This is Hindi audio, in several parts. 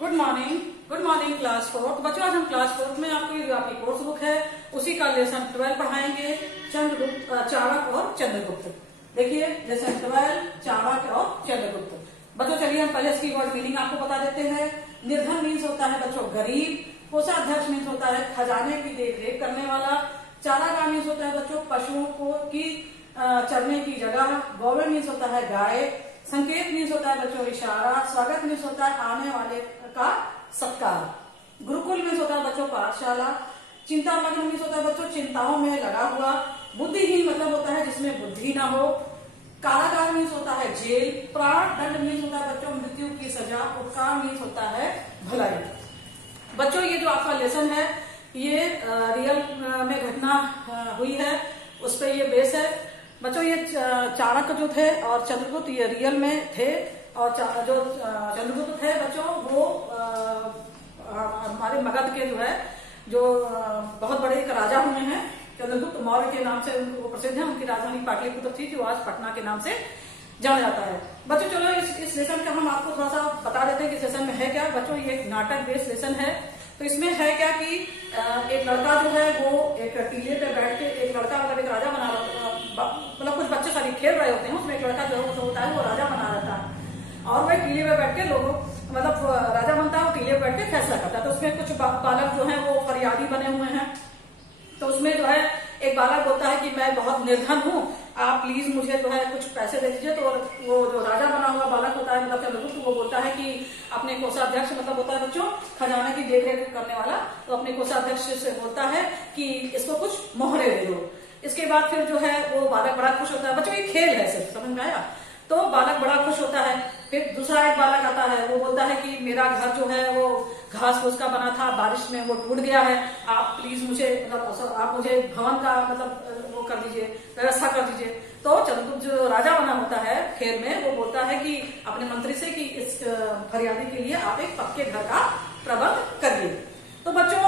Good morning class 4। तो बच्चों आज हम क्लास 4 में आपकी जो आपकी कोर्स बुक है उसी का लेसन 12 पढ़ाएंगे, चंद्रगुप्त, चाणक्य और चंद्रगुप्त। देखिए लेसन 12 चाणक्य और चंद्रगुप्त। बच्चों चलिए हम पहले इसकी वर्ड मीनिंग आपको बता देते हैं। निर्धन मीन्स होता है बच्चों गरीब, कोषाध्यक्ष मीन्स होता है खजाने की देख रेख करने वाला, चारागाह मीन्स होता है बच्चों पशुओं को की चरने की जगह, गौवे मीन्स होता है गाय, संकेत मीन्स होता है बच्चों इशारा, स्वागत मीन्स होता है आने वाले का सत्कार, गुरुकुल मीन्स होता है बच्चों पाठशाला, चिंता मग्न मीन्स होता है बच्चों चिंताओं में लगा हुआ, बुद्धिहीन मतलब होता है जिसमें बुद्धि ना हो, कारागार मीन्स होता है जेल, प्राण दंड मीन्स होता है बच्चों मृत्यु की सजा, उपकार मीन्स होता है भलाई। बच्चों ये जो आपका लेसन है ये रियल में घटना हुई है, उस पर ये बेस है। बच्चों ये चाणक्य जो थे और चंद्रगुप्त ये रियल में थे, और जो चंद्रगुप्त थे बच्चों वो हमारे मगध के जो है जो बहुत बड़े एक राजा हुए हैं। चंद्रगुप्त मौर्य के नाम से उनको प्रसिद्ध है, उनकी राजधानी पाटलिपुत्र थी जो आज पटना के नाम से जाना जाता है। बच्चों चलो इस लेसन का हम आपको थोड़ा सा बता देते हैं कि लेसन में है क्या। बच्चों ये एक नाटक बेस्ड लेसन है। तो इसमें है क्या कि एक लड़का जो है वो एक टीले पे बैठ के, एक लड़का मतलब एक राजा बना मतलब कुछ बच्चे सारी खेल रहे होते हैं, उसमें एक लड़का जो होता है वो राजा बना रहता है और वह टीले पे बैठ के लोगों मतलब राजा बनता है और टीले पे बैठ के फैसला करता है। तो उसमें कुछ बालक जो है वो फरियादी बने हुए हैं। तो उसमें जो है एक बालक बोलता है कि मैं बहुत निर्धन हूँ, आप प्लीज मुझे जो है कुछ पैसे दे दीजिए। तो वो जो राजा बना हुआ बालक होता है मतलब चंद्रगुप्त, वो बोलता है कि अपने कोषाध्यक्ष मतलब होता है बच्चों खजाना की देखरेख करने वाला, तो अपने कोषाध्यक्ष से बोलता है कि इसको कुछ मोहरे दे दो। इसके बाद फिर जो है वो बालक बड़ा खुश होता है। बच्चों ये खेल है, सिर्फ समझ में आया। तो बालक बड़ा खुश होता है। फिर दूसरा एक बालक आता है, वो बोलता है कि मेरा घर जो है वो घास फूस का बना था, बारिश में वो टूट गया है, आप प्लीज मुझे मतलब आप मुझे भवन का मतलब वो कर दीजिए, व्यवस्था कर दीजिए। तो चंद्रगुप्त जो राजा बना होता है खेल में, वो बोलता है कि अपने मंत्री से कि इस फरियादी के लिए आप एक पक्के घर का प्रबंध करिए। तो बच्चों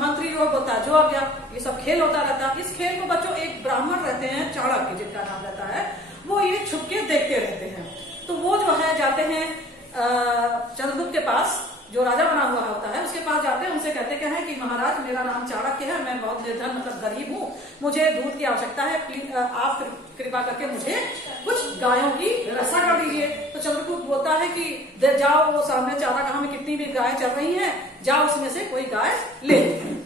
मंत्री जो बोलता है जो आज्ञा, ये सब खेल होता रहता है। इस खेल को बच्चों एक ब्राह्मण रहते हैं चाणक्य जिनका नाम रहता है, वो ये छुपके देखते रहते हैं। तो वो जो है जाते हैं चंद्रगुप्त के पास, जो राजा बना हुआ होता है उसके पास जाते हैं, उनसे कहते क्या है कि महाराज मेरा नाम चाणक्य है, मैं बहुत निर्धन मतलब गरीब हूँ, मुझे दूध की आवश्यकता है, प्लीज आप कृपा करके मुझे कुछ गायों की व्यवस्था कर दीजिए। तो चंद्रगुप्त बोलता है कि जाओ वो सामने चारागाह में कितनी भी गाय चल रही हैं, जाओ उसमें से कोई गाय ले।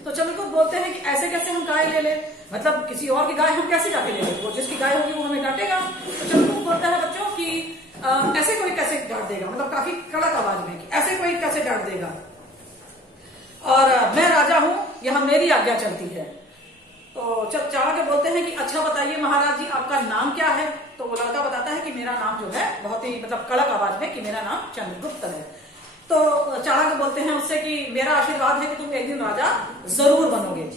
तो चंद्रगुप्त बोलते हैं कि ऐसे कैसे हम गाय ले ले, मतलब किसी और की गाय हम कैसे जाके ले लें, वो जिसकी गाय होगी वो हमें डांटेगा। तो चंद्रगुप्त बोलता है बच्चों कि ऐसे कोई कैसे डांट देगा, मतलब काफी कड़क आवाज में कि ऐसे कोई कैसे डांट देगा, और मैं राजा हूं, यहां मेरी आज्ञा चलती है। तो चाणक्य बोलते हैं कि अच्छा बताइए महाराज जी आपका नाम क्या है। तो वो लड़का बताता है कि मेरा नाम जो है बहुत ही मतलब कड़क आवाज में कि मेरा नाम चंद्रगुप्त है। तो चाणक्य बोलते हैं उससे कि मेरा आशीर्वाद है कि तुम एक दिन राजा जरूर बनोगे,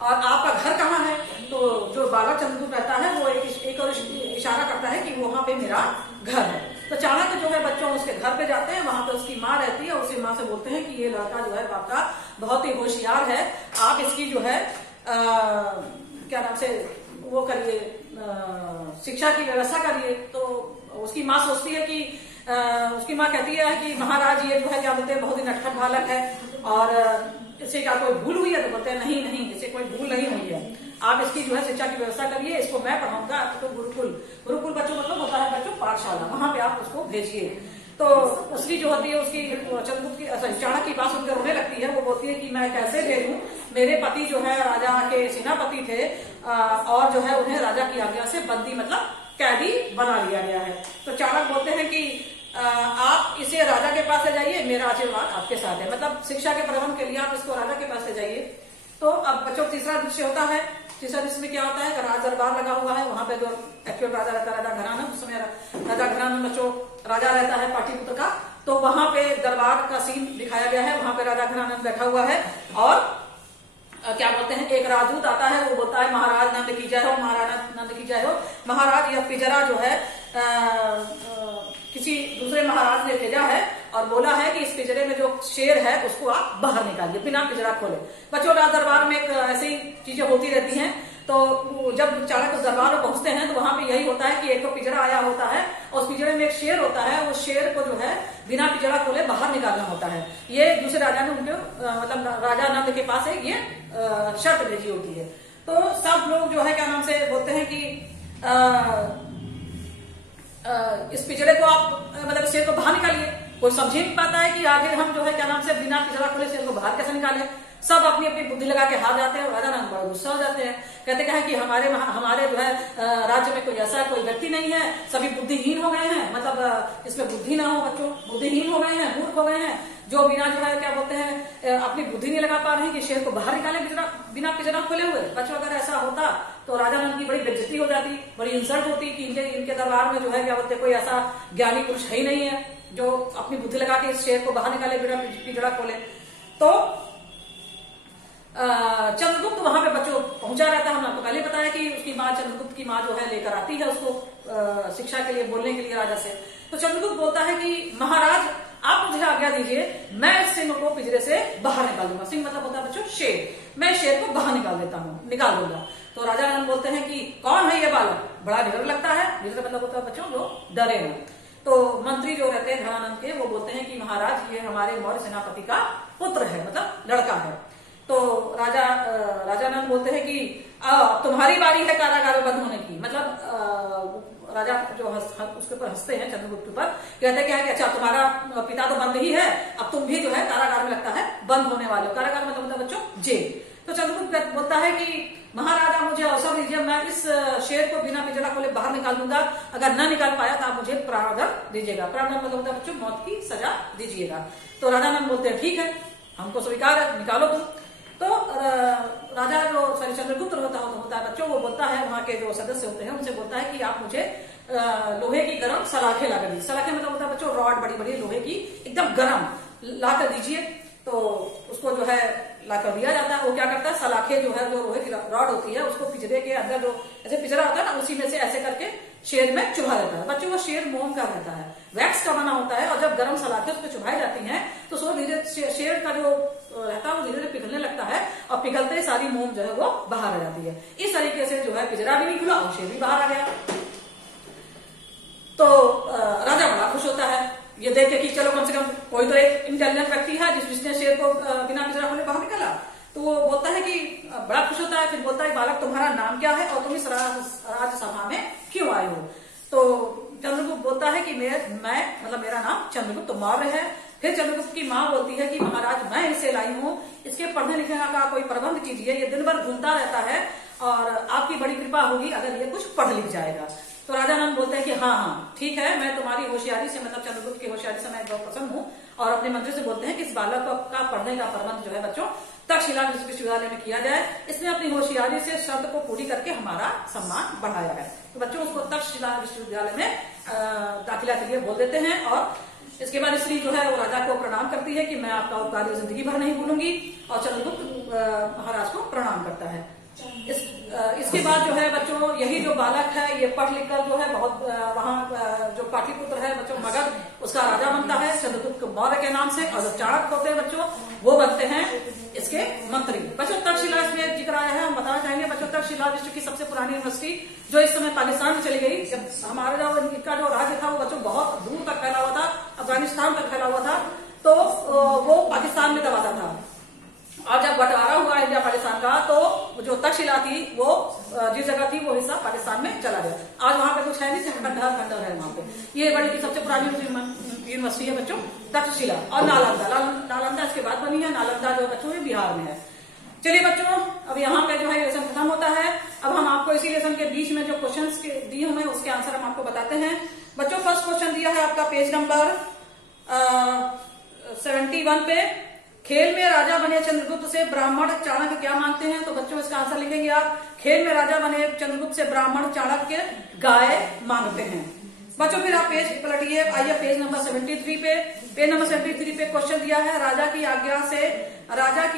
और आपका घर कहाँ है। तो जो बालक चंद्रगुप्त रहता है वो एक और इशारा करता है कि वहां पे मेरा घर है। तो चाणक्य जो है बच्चों उसके घर पे जाते हैं, वहां पे उसकी माँ रहती है, और उसकी माँ से बोलते हैं कि ये लड़का जो है आपका बहुत ही होशियार है, आप इसकी जो है क्या नाम से वो करिए, शिक्षा की व्यवस्था करिए। तो उसकी माँ सोचती है कि उसकी माँ कहती है कि महाराज ये जो है क्या बोलते हैं बहुत ही नटखट बालक है, और इससे क्या कोई भूल हुई है। तो बोलते हैं नहीं नहीं, इससे कोई भूल नहीं हुई है, आप इसकी जो है शिक्षा की व्यवस्था करिए, इसको मैं पढ़ाऊंगा आपको। गुरुकुल बच्चों मतलब होता है बच्चों पाठशाला, वहां पे आप उसको भेजिए। तो उसकी जो होती है उसकी चंद्रगुप्त की चाणक्य की बात सुनकर रोने लगती है। वो बोलती है कि मैं कैसे भेजूं, मेरे पति जो है राजा के सेनापति थे, और जो है उन्हें राजा की आज्ञा से बंदी मतलब कैदी बना लिया गया है। तो चाणक्य बोलते हैं कि आप इसे राजा के पास ले जाइए, मेरा आशीर्वाद आपके साथ है, मतलब शिक्षा के प्रबंध के लिए आप इसको राजा के पास ले जाइए। तो अब बच्चों तीसरा दृश्य होता है। तीसरा दृश्य में क्या होता है, राज दरबार लगा हुआ है, वहां पे जो एक्चुअल राजा रहता है राजा घराना, उस समय राजा घराना बच्चों राजा रहता है पाटलिपुत्र का। तो वहां पे दरबार का सीन दिखाया गया है, वहां पे राजा घराना बैठा हुआ है, और क्या बोलते हैं एक राजदूत आता है, वो बोलता है महाराज नंद की जय हो, महाराणा नंद की जय हो। महाराज यह पिंजरा जो है किसी दूसरे महाराज ने भेजा है और बोला है कि इस पिंजरे में जो शेर है उसको आप बाहर निकालिए बिना पिंजरा खोले। बच्चों राज दरबार में ऐसी चीजें होती रहती हैं। तो जब चाणक्य दरबार में पहुंचते हैं तो वहां पे यही होता है कि एक तो पिंजरा आया होता है और उस पिंजरे में एक शेर होता है, उस शेर को जो है बिना पिंजरा खोले बाहर निकालना होता है। ये दूसरे राजा ने उनके मतलब राजा नंद के पास है ये शर्त भेजी होती है। तो सब लोग जो है क्या नाम से बोलते हैं कि इस पिंजरे को आप मतलब शेर को बाहर निकालिए। कोई समझ नहीं पाता है कि आगे हम जो है क्या नाम से बिना पिंजरा खोले शेर को बाहर कैसे निकाले। सब अपनी अपनी बुद्धि लगा के हार जाते हैं और राजा नंद बड़ा गुस्सा हो जाते हैं। कहते क्या है कि हमारे जो है राज्य में कोई ऐसा कोई व्यक्ति नहीं है, सभी बुद्धिहीन हो गए हैं, मतलब इसमें बुद्धि ना हो, बच्चों बुद्धिहीन हो गए हैं, मूर्ख हो गए हैं, जो बिना जो है क्या बोलते हैं अपनी बुद्धि नहीं लगा पा रहे हैं कि शेर को बाहर निकाले बिना पिंजरा खोले हुए। बच्चों अगर ऐसा होता तो राजा नंद की बड़ी बेइज्जती हो जाती, बड़ी इंसल्ट होती कि इनके दरबार में जो है क्या बोलते कोई ऐसा ज्ञानी पुरुष है ही नहीं है जो अपनी बुद्धि लगा के इस शेर को बाहर निकाले बिना पिंजरा खोले। तो चंद्रगुप्त वहां पे बच्चों पहुंचा रहता है। हमने आपको पहले बताया कि उसकी माँ चंद्रगुप्त की माँ जो है लेकर आती है उसको शिक्षा के लिए, बोलने के लिए राजा से। तो चंद्रगुप्त बोलता है कि महाराज आप मुझे आज्ञा दीजिए, मैं इस सिंह को पिंजरे से बाहर निकाल दूंगा। सिंह मतलब होता है बच्चों शेर, मैं शेर को बाहर निकाल दूंगा। तो राजा नंद बोलते हैं कि कौन है ये बालक, बड़ा निडर लगता है। निडर मतलब होता है बच्चों जो डरे ना। तो मंत्री जो रहते हैं धनानंद के वो बोलते हैं कि महाराज ये हमारे मौर्य सेनापति का पुत्र है, मतलब लड़का है। तो राजा नंद बोलते हैं कि तुम्हारी बारी है कारागार में बंद होने की। मतलब राजा जो उसके ऊपर हंसते हैं चंद्रगुप्त पर, कहते क्या है कि अच्छा तुम्हारा पिता तो बंद ही है, अब तुम भी जो है कारागार में लगता है बंद होने वाले हो। कारागार मतलब होता है बच्चों जेल। तो चंद्रगुप्त बोलता है कि महाराजा मुझे अवसर दीजिए, मैं इस शेर को बिना पिंजरा खोले बाहर निकाल दूंगा। अगर न निकाल पाया तो आप मुझे प्राणदंड दीजिएगा। प्राणदंड मतलब होता है बच्चों मौत की सजा दीजिएगा। तो राजा नंद बोलते हैं ठीक है, हमको स्वीकार है, निकालो तुम। तो राजा जो चंद्रगुप्त होता है बच्चों, वो बोलता है वहां के जो सदस्य होते हैं उनसे बोलता है कि आप मुझे लोहे की गर्म सलाखें लाकर दीजिए। सलाखें मतलब होता है बच्चों रॉड, बड़ी बड़ी लोहे की एकदम गर्म लाकर दीजिए। तो उसको जो है लाकर दिया जाता है। वो क्या करता है सलाखें जो है जो लोहे की रॉड होती है उसको पिंजरे के अंदर जो ऐसे पिंजरा होता है ना उसी में से ऐसे करके शेर में चुभा देता है। बच्चों वो शेर मोम का रहता है, वैक्स का बना होता है, और जब गर्म सलाखें उस पर चुभाई जाती हैं तो सो धीरे शेर का जो रहता है वो धीरे धीरे पिघलने लगता है और पिघलते सारी मोम जो है वो बाहर आ जाती है। इस तरीके से जो है पिंजरा भी नहीं खुला और शेर भी बाहर आ गया। तो राजा बड़ा खुश होता है ये देख के कि चलो कम से कम कोई तो एक इंटेलिजेंट व्यक्ति है जिसने शेर को बिना पिंजरा खोले बाहर निकाला। तो वो बोलता है कि बड़ा खुश होता है। फिर बोलता है बालक तुम्हारा नाम क्या है और तुम इस राज्यसभा में क्यों आए हो। तो चंद्रगुप्त बोलता है कि मैं मतलब मेरा नाम चंद्रगुप्त मौर्य है। फिर चंद्रगुप्त की माँ बोलती है कि महाराज मैं इसे लाई हूँ, इसके पढ़ने लिखने का कोई प्रबंध कीजिए, ये दिन भर घूमता रहता है और आपकी बड़ी कृपा होगी अगर ये कुछ पढ़ लिख जाएगा। तो राजा नंद बोलते हैं कि हाँ ठीक है, मैं तुम्हारी होशियारी से मतलब चंद्रगुप्त की होशियारी से मैं बहुत पसंद हूँ। और अपने मंत्री से बोलते हैं कि इस बालक का पढ़ने का प्रबंध जो है बच्चों तक्षशिला विश्वविद्यालय में किया जाए। इसने अपनी होशियारी से शर्त को पूरी करके हमारा सम्मान बढ़ाया है। तो बच्चों उसको तक्षशिला विश्वविद्यालय में दाखिला के लिए बोल देते हैं। और इसके बाद स्त्री जो है वो राजा को प्रणाम करती है कि मैं आपका उपकार जिंदगी भर नहीं भूलूंगी। और चंद्रगुप्त महाराज को प्रणाम करता है। इसके बाद जो है बच्चों यही जो बालक है ये पढ़ लिख कर जो है बहुत वहाँ जो पाटलिपुत्र है बच्चों मगध उसका राजा बनता है चंद्रगुप्त मौर्य के नाम से। और जो चाणक्य होते हैं बच्चों वो बनते हैं इसके मंत्री। बच्चों तक्षशिला इसमें जिक्र आया है, हम बताना चाहेंगे बच्चों तक्षशिला विश्व की सबसे पुरानी यूनिवर्सिटी जो इस समय पाकिस्तान में चली गई। जब हमारा जो इनका जो राज्य था वो बच्चों बहुत दूर तक फैला हुआ था, अफगानिस्तान तक फैला हुआ था, तो वो पाकिस्तान में दबाता था। और जब बंटवारा हुआ इंडिया पाकिस्तान का तो जो तक्षशिला थी वो जिस जगह थी वो हिस्सा पाकिस्तान में चला गया। आज वहां पे कुछ है नहीं, सिर्फ खंडहर है वहां पे। ये बड़ी सबसे पुरानी यूनिवर्सिटी है बच्चों तक्षशिला। और नालंदा इसके बाद बनी है। नालंदा जो बच्चों ये बिहार में है। चलिए बच्चों अब यहाँ पे जो है लेसन खत्म होता है। अब हम आपको इसी लेसन के बीच में जो क्वेश्चन दिए हुए उसके आंसर हम आपको बताते हैं। बच्चों फर्स्ट क्वेश्चन दिया है आपका पेज नंबर 71 पे। खेल में राजा बने चंद्रगुप्त से ब्राह्मण चाणक्य क्या मांगते हैं। तो बच्चों इसका आंसर लिखेंगे आप। खेल में राजा बने चंद्रगुप्त से ब्राह्मण चाणक्य गाय मांगते हैं। बच्चों फिर आप पेज पलटिए, आइए पेज नंबर 73 पे। पेज नंबर 73 पे क्वेश्चन दिया है राजा की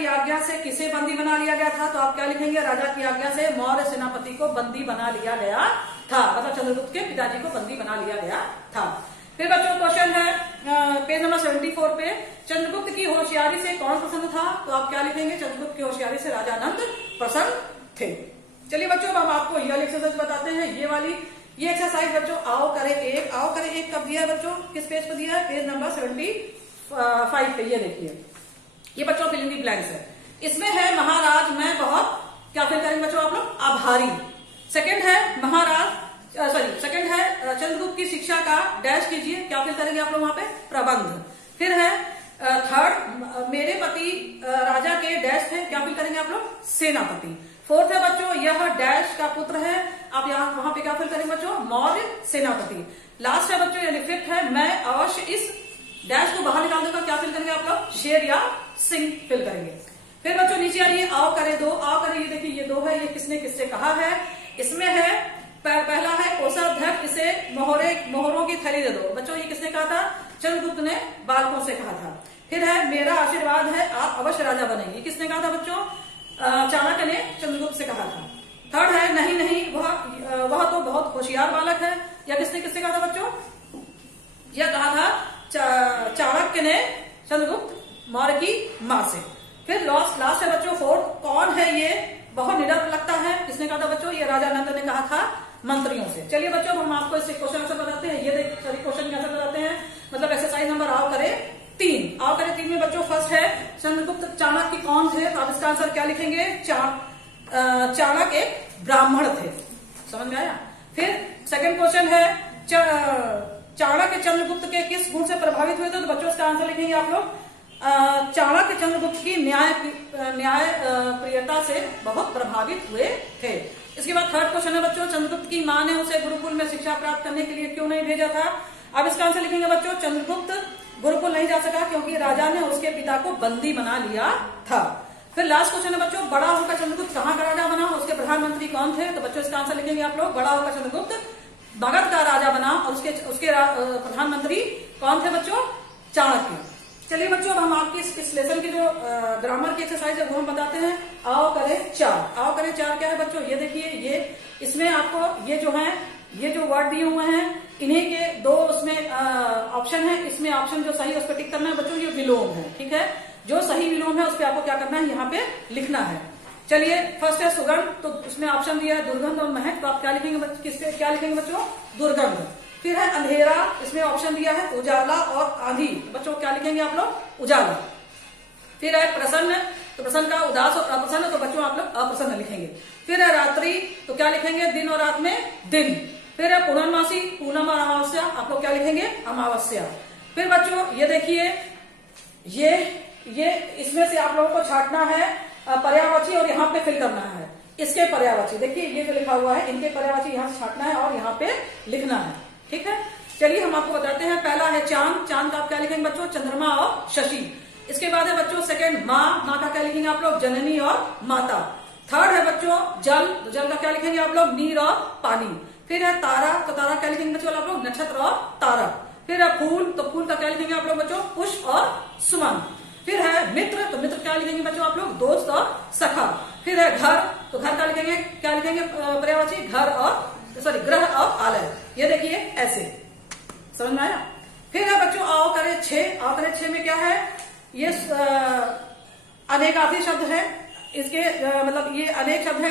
आज्ञा से किसे बंदी बना लिया गया था। तो आप क्या लिखेंगे राजा की आज्ञा से मौर्य सेनापति को बंदी बना लिया गया था, मतलब चंद्रगुप्त के पिताजी को बंदी बना लिया गया था। फिर बच्चों क्वेश्चन है पेज नंबर 74 पे। चंद्रगुप्त की होशियारी से कौन प्रसन्न था। तो आप क्या लिखेंगे चंद्रगुप्त की होशियारी से राजा नंद प्रसन्न थे। चलिए बच्चों, अब हम आपको ये वाली एक्सरसाइज बताते हैं। ये एक्सरसाइज बच्चों आओ करे एक कब दिया है बच्चों, किस पेज पर दिया है, पेज नंबर 75 पे। ये देखिए, ये बच्चों फिल इन द ब्लैंक्स है। इसमें है महाराज मैं बहुत, क्या फिल करेंगे बच्चों आप लोग, आभारी। सेकंड है सेकंड है चंद्रगुप्त की शिक्षा का डैश कीजिए, क्या फिल करेंगे आप लोग वहां पे, प्रबंध। फिर है थर्ड, मेरे पति राजा के डैश थे, क्या फिल करेंगे आप लोग, सेनापति। फोर्थ है बच्चों, यह डैश का पुत्र है, आप यहाँ वहां पे क्या फिल करेंगे बच्चों, मौर्य सेनापति। लास्ट है बच्चों, ये फिफ्थ है, मैं अवश्य इस डैश को बाहर निकाल दूंगा, क्या फिल करेंगे आप लोग, शेर या सिंह फिल करेंगे। फिर बच्चों नीचे आ रही है आओ करे दो, आओ करे, ये देखिए ये दो है, ये किसने किससे कहा है। इसमें है पहला है कोषाध्यक्ष, इसे मोहरों की थैली दे दो। बच्चों ये किसने कहा था, चंद्रगुप्त ने बालकों से कहा था। फिर है मेरा आशीर्वाद है आप अवश्य राजा बनेंगे, किसने कहा था बच्चों, चाणक्य ने चंद्रगुप्त से कहा था। थर्ड है नहीं वह तो बहुत होशियार बालक है, या किसने किससे कहा था बच्चों, यह कहा था चाणक्य ने चंद्रगुप्त मौर्य की मां से। फिर लास्ट है बच्चों फोर्थ, कौन है ये बहुत निडर लगता है, किसने कहा था बच्चों, ये राजा नंद ने कहा था मंत्रियों से। चलिए बच्चों हम आपको इससे क्वेश्चन आंसर बताते हैं। ये क्वेश्चन का आंसर बताते हैं, मतलब एक्सरसाइज नंबर आओ करे 3 में बच्चों फर्स्ट है चंद्रगुप्त चाणक्य कौन थे, तो आप इसका आंसर क्या लिखेंगे, चाणक्य एक ब्राह्मण थे, समझ में आया। फिर सेकंड क्वेश्चन है चाणक्य चंद्रगुप्त के किस गुण से प्रभावित हुए थे, तो बच्चों इसका आंसर लिखेंगे आप लोग, चाणक्य चंद्रगुप्त की न्याय प्रियता से बहुत प्रभावित हुए थे। इसके बाद थर्ड क्वेश्चन है बच्चों, चंद्रगुप्त की मां ने उसे गुरुकुल में शिक्षा प्राप्त करने के लिए क्यों नहीं भेजा था। अब इसका आंसर लिखेंगे बच्चों, चंद्रगुप्त गुरुकुल नहीं जा सका क्योंकि राजा ने उसके पिता को बंदी बना लिया था। फिर लास्ट क्वेश्चन है बच्चों, बड़ा होकर चंद्रगुप्त कहाँ का राजा बना, उसके प्रधानमंत्री कौन थे, तो बच्चों इसका आंसर लिखेंगे आप लोग, बड़ा होकर चंद्रगुप्त मगध का राजा बना और उसके प्रधानमंत्री कौन थे बच्चों, चाणक्य। चलिए बच्चों अब हम आपकी इस लेसन की जो ग्रामर की एक्सरसाइज है वो हम बताते हैं। आओ करें चार क्या है बच्चों, ये देखिए, ये इसमें आपको ये जो वर्ड दिए हुए हैं इन्हीं के दो उसमें ऑप्शन है। इसमें ऑप्शन जो सही है उस पर टिक करना है बच्चों, ये विलोम है, ठीक है। जो सही विलोम है उस पर आपको क्या करना है, यहाँ पे लिखना है। चलिए फर्स्ट है सुगंध, तो उसमें ऑप्शन दिया है दुर्गंध और महक, तो आप क्या लिखेंगे, किससे क्या लिखेंगे बच्चों, दुर्गंध। फिर है अंधेरा, इसमें ऑप्शन दिया है उजाला और आंधी, बच्चों क्या लिखेंगे आप लोग, उजाला। फिर है प्रसन्न, तो प्रसन्न का उदास और अप्रसन्न, तो बच्चों आप लोग अप्रसन्न लिखेंगे। फिर है रात्रि, तो क्या लिखेंगे, दिन और रात में दिन। फिर है पूर्णमासी, पूर्णम और अमावस्या, आप लोग क्या लिखेंगे, अमावस्या। फिर बच्चों ये देखिए, ये इसमें से आप लोगों को छांटना है पर्यायवाची और यहाँ पे फिल करना है इसके पर्यायवाची। देखिए ये जो लिखा हुआ है इनके पर्यायवाची यहाँ से छांटना है और यहाँ पे लिखना है, ठीक है। चलिए हम आपको बताते हैं। पहला है चांद, चांद का आप क्या लिखेंगे बच्चों, चंद्रमा और शशि। इसके बाद है बच्चों सेकंड माँ, माँ का क्या लिखेंगे आप लोग, जननी और माता। थर्ड है बच्चों जल, तो जल का क्या लिखेंगे आप लोग, नीर और पानी। फिर है तारा, तो तारा क्या लिखेंगे बच्चों आप लोग, नक्षत्र और तारा। फिर है फूल, तो फूल का क्या लिखेंगे आप लोग बच्चों, पुष्प और सुमन। फिर है मित्र, तो मित्र क्या लिखेंगे बच्चों आप लोग, दोस्त और सखा। फिर है घर, तो घर का लिखेंगे क्या लिखेंगे पर्यायवाची, घर और ग्रह और आलय। ये देखिए ऐसे, समझ में आया। फिर है बच्चों आओ करे 6, आओ करे 6 में क्या है, ये अनेकार्थी शब्द है। इसके मतलब ये अनेक शब्द है,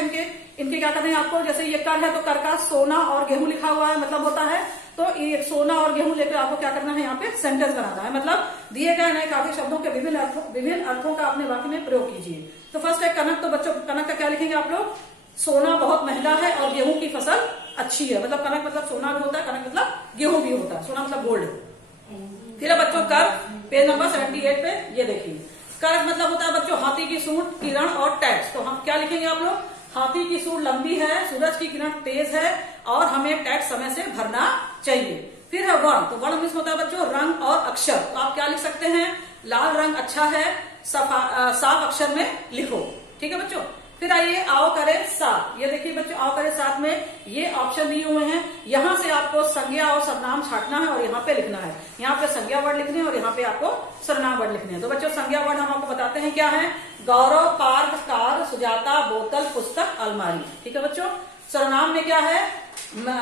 इनके क्या करने हैं आपको, जैसे ये कर है तो कर का सोना और गेहूं लिखा हुआ है, मतलब होता है, तो ये सोना और गेहूं लेकर आपको क्या करना है, यहाँ पे सेंटेंस बनाना है। मतलब दिए गए अनेकार्थी शब्दों के विभिन्न अर्थों का अपने वाक्य में प्रयोग कीजिए। तो फर्स्ट है कनक, तो बच्चों कनक का क्या लिखेंगे आप लोग, सोना बहुत महंगा है और गेहूं की फसल अच्छी है। मतलब कनक मतलब सोना भी होता है, कनक मतलब गेहूं भी होता है, सोना मतलब गोल्ड। फिर है बच्चों कर, पेज नंबर 78 पे ये देखिए, कर मतलब होता है बच्चों हाथी की सूंड, किरण और टैक्स। तो हम क्या लिखेंगे आप लोग, हाथी की सूंड लंबी है, सूरज की किरण तेज है और हमें टैक्स समय से भरना चाहिए। फिर है वर्ण, तो वर्ण मिस होता है बच्चों रंग और अक्षर। तो आप क्या लिख सकते हैं, लाल रंग अच्छा है, साफ अक्षर में लिखो, ठीक है बच्चों। फिर आइए आओ करे 7, ये देखिए बच्चों आओ करे 7 में ये ऑप्शन दिए हुए हैं। यहाँ से आपको संज्ञा और सर्वनाम छांटना है और यहाँ पे लिखना है। यहाँ पे संज्ञा वर्ड लिखने हैं और यहाँ पे आपको सर्वनाम वर्ड लिखने हैं। तो बच्चों संज्ञा वर्ड हम आपको बताते हैं क्या है, गौरव, पार्क, कार, सुजाता, बोतल, पुस्तक, अलमारी, ठीक है बच्चों। सर्वनाम में क्या है,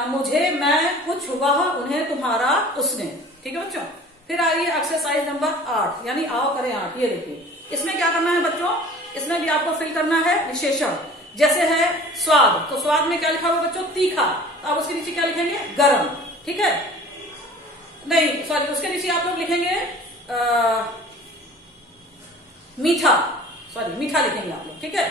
मुझे, मैं, कुछ, वह, उन्हें, तुम्हारा, उसने, ठीक है बच्चों। फिर आइए एक्सरसाइज नंबर 8 यानी आओ करें 8, ये देखिए इसमें क्या करना है बच्चों, इसमें भी आपको फिल करना है विशेषण। जैसे है स्वाद, तो स्वाद में क्या लिखा हुआ बच्चों? तीखा। तो आप उसके नीचे क्या लिखेंगे? गरम। ठीक है, नहीं सॉरी, उसके नीचे आप लोग लिखेंगे मीठा, सॉरी मीठा लिखेंगे आप लोग। ठीक है,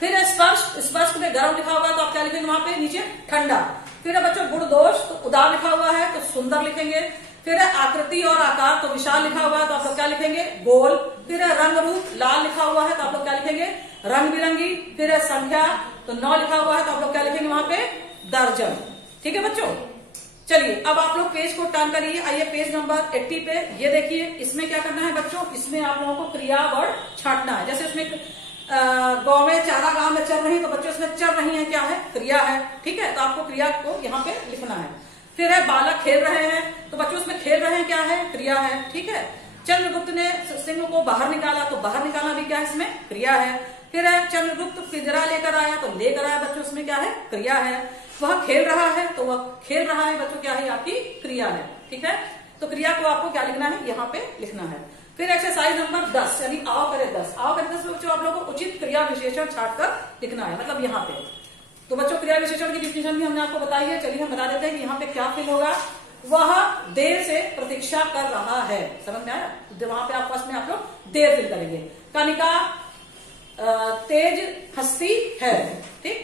फिर स्पर्श, स्पर्श में गरम लिखा हुआ है तो आप क्या लिखेंगे वहां पे नीचे? ठंडा। फिर बच्चों गुण दोष, तो उदार लिखा हुआ है तो सुंदर लिखेंगे। फिर आकृति और आकार, तो विशाल लिखा हुआ है तो आप लोग क्या लिखेंगे? गोल। फिर रंग रूप, लाल लिखा हुआ है तो आप लोग क्या लिखेंगे? रंग बिरंगी। फिर संख्या, तो 9 लिखा हुआ है तो आप लोग क्या लिखेंगे वहां पे? दर्जन। ठीक है बच्चों, चलिए अब आप लोग पेज को टर्न करिए, आइए पेज नंबर 80 पे। ये देखिए, इसमें क्या करना है बच्चों? इसमें आप लोगों को क्रिया वर्ड छांटना है। जैसे उसमें गौ में चारा गांव में चल रही, तो बच्चों इसमें चल रही है क्या है? क्रिया है। ठीक है, तो आपको क्रिया को यहाँ पे लिखना है। फिर है बालक खेल रहे हैं, तो बच्चों इसमें खेल रहे हैं क्या है? क्रिया है। ठीक है, चंद्रगुप्त ने सिंह को बाहर निकाला, तो बाहर निकालना भी क्या है? इसमें क्रिया है। फिर है चंद्रगुप्त पिंजरा लेकर आया, तो लेकर आया बच्चों इसमें क्या है? क्रिया है। वह खेल रहा है, तो वह खेल रहा है बच्चों क्या है? आपकी क्रिया है। ठीक है, तो क्रिया को आपको क्या लिखना है? यहाँ पे लिखना है। फिर एक्सरसाइज नंबर 10 यानी आओ करे 10, आओ करे 10 बच्चों आप लोगों को उचित क्रिया विशेषण छाट कर लिखना है, मतलब यहाँ पे। तो बच्चों क्रिया विशेषण की डिफिनेशन भी हमने आपको बताई है, चलिए हम बता देते हैं कि यहाँ पे क्या फिल होगा। वह देर से प्रतीक्षा कर रहा है, समझ में आया? तो वहां पे आप फर्स्ट में आप लोग देर फिल करेंगे। कनिका तेज हस्ती है। ठीक,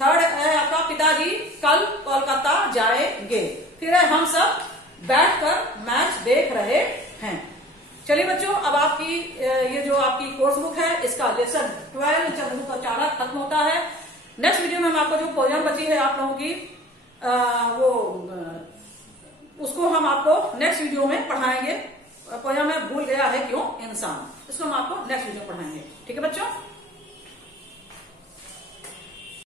थर्ड है आपका पिताजी कल कोलकाता जाएंगे। फिर है हम सब बैठकर मैच देख रहे हैं। चलिए बच्चों, अब आपकी ये जो आपकी कोर्स बुक है इसका लेसन 12 चंद्रगुप्त और चाणक्य खत्म होता है। नेक्स्ट वीडियो में हम आपको जो पोएम बची है आप लोगों की उसको हम आपको नेक्स्ट वीडियो में पढ़ाएंगे। पोएम में भूल गया है क्यों इंसान, इसको हम आपको नेक्स्ट वीडियो में पढ़ाएंगे। ठीक है बच्चों।